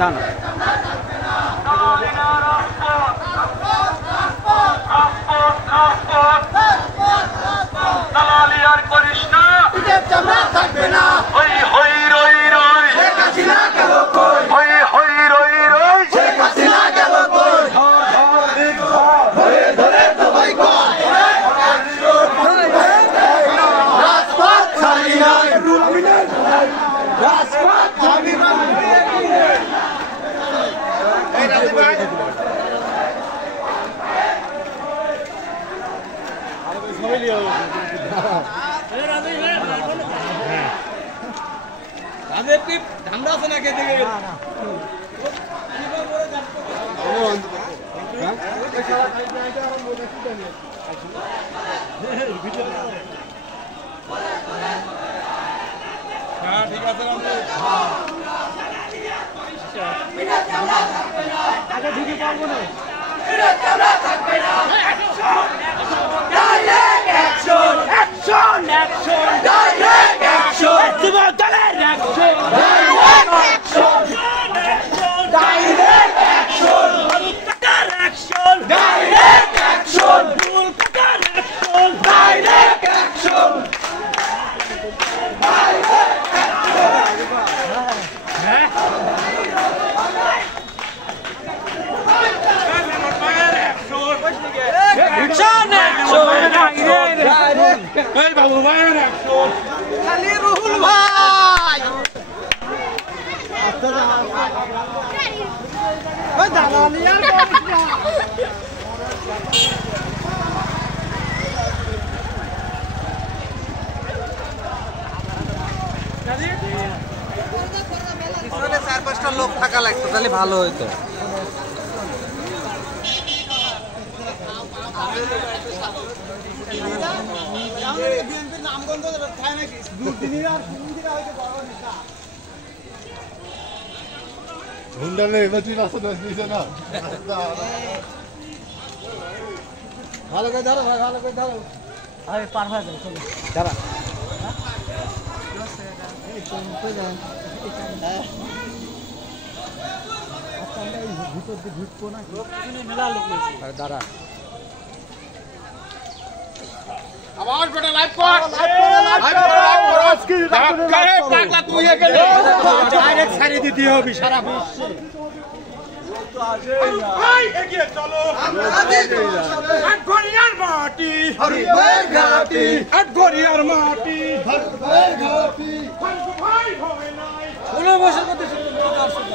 না না দালালি আর করিস না, থাকবে না। হই হই রই রই শেখ হাসিনা গেল কই, হই হই রই রই শেখ হাসিনা গেল কই। ধরে ধরে সবাই কয় রাজপথ ছাড়ি নাই, রাজপথ ছাড়ি নাই। ঠান্ডা আছে না খেতে গেলে ঠিক আছে আগে ঢুকে পারবো না। খালি রুহুল ভাই পিছনে 4-5টা লোক থাকা লাগতো তাহলে ভালো হইতো। ভালো করে ধরো ভাই, ভালো করে ধরো। আরে পার হয়ে যাবে, চলো দাঁড়া। ভিতর দিয়ে ঢুকবো না, মেলা লোক দাঁড়া। আবার বেটা লাইভ কর, লাইভ কর আজকে ধাক্কারে পাগলা তুই গেলে ডাইরেক্ট ছাড়ি দিতে হবে সারা বিশ্বে। তো আসে ভাই এগিয়ে চলো, আটঘরিয়ার মাটি হরিবের ঘাটি, আটঘরিয়ার মাটি হরিবের ঘাটি। ভাই ভয় নাই 16 বছর করতে শুরু করতে আসছে।